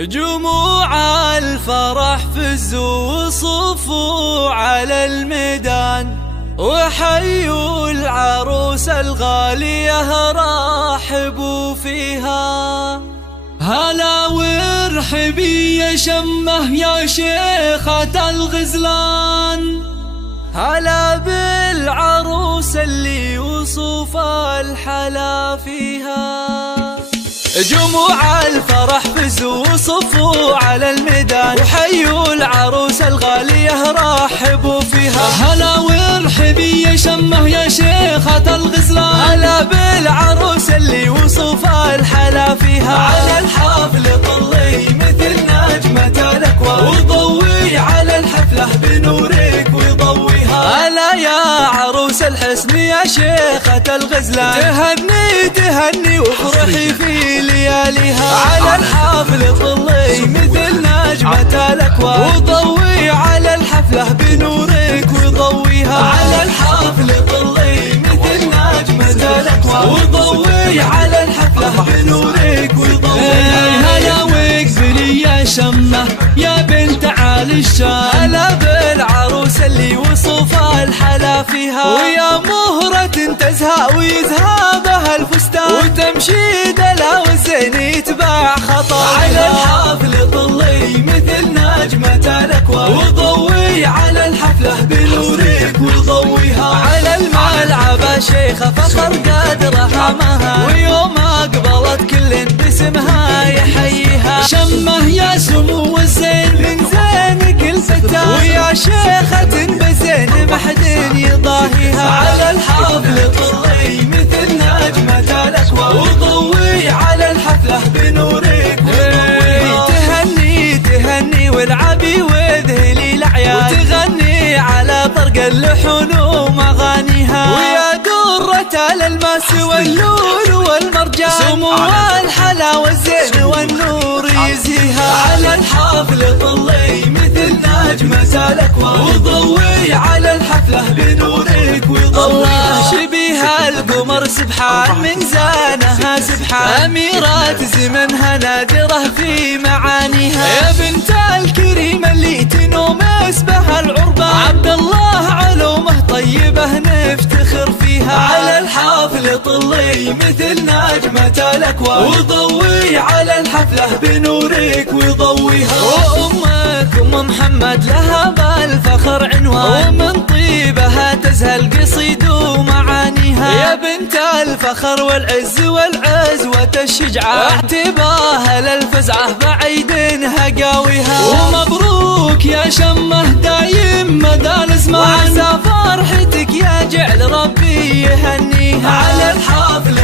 جموع الفرح فزوا وصفوا على الميدان، وحيوا العروس الغالية رحبوا فيها. هلا وارحبي يا شمه يا شيخة الغزلان، هلا بالعروس اللي وصف الحلا فيها. جموع الفرح فزوا وصفوا على الميدان، وحيوا العروس الغالية رحبوا فيها. هلا وارحبي يا شمه يا شيخة الغزلان، هلا بالعروس اللي وصف الحلا فيها. على الحفل طلي مثل نجمة الأكوان، وضوي على الحفلة بنورك وضويها. هلا يا عروس الحسن يا شيخة الغزلان، تهني وافرحي في لياليها. على الحفل طلي مثل نجمة الأكوان، وضوي على الحفلة بنورك وضويها. على الحفل طلي مثل نجمة الأكوان، وضوي على الحفلة بنورك وضويها. هلا واقبلي يا شمة يا بنت عالي الشام، هلا بالعروس اللي وصف الحلا فيها. ويا مهرة تزهى ويزهى بها الفستان، وتمشي دلا والزين يتباع خطايا. على الحفل طلي مثل نجمة الأكوان، وضوي على الحفلة بنورك وضويها. على الملعب شيخة فخر قد رحمها، ويوم أقبلت كل باسمها يحييها. شمه يا سمو الزين من زينك الفتاة، ويا شيخة بزين محد يضاهيها. على الحفل طلي مثل نجمة الأكوان، وضوي على الحفلة بنورك وضويها. تهني والعبي وذهلي الأعياد، وتغني على طرق اللحون ومغانيها. ويا درة الألماس واللول والمرجان، سمو الحلا والزين والنور يزيها. على الحفل طلي مثل نجمة الأكوان، وضوي على الحفلة بنورك وضويها. الله شبيها القمر سبحان من زانها سبحان، أميرات زمنها نادرة في معانيها. يا بنت الكريم اللي تنوم اسمها العربان، عبد الله علومه طيبة نفتخر فيها. على الحفل طلي مثل نجمة الأكوان، وضوي على الحفلة بنورك وضويها. وأمك أم محمد لها بالفخر عنوان، ومن طيبها تزهى القصيد ومعانيها. يا بنت الفخر والعزوة الشجعان، اعتباها للفزعة بعيدينها قاويها. ومبروك يا شمه دايم مدى الازمان، وعسى فرحتك يا جعل ربي يهنيها. على الحفل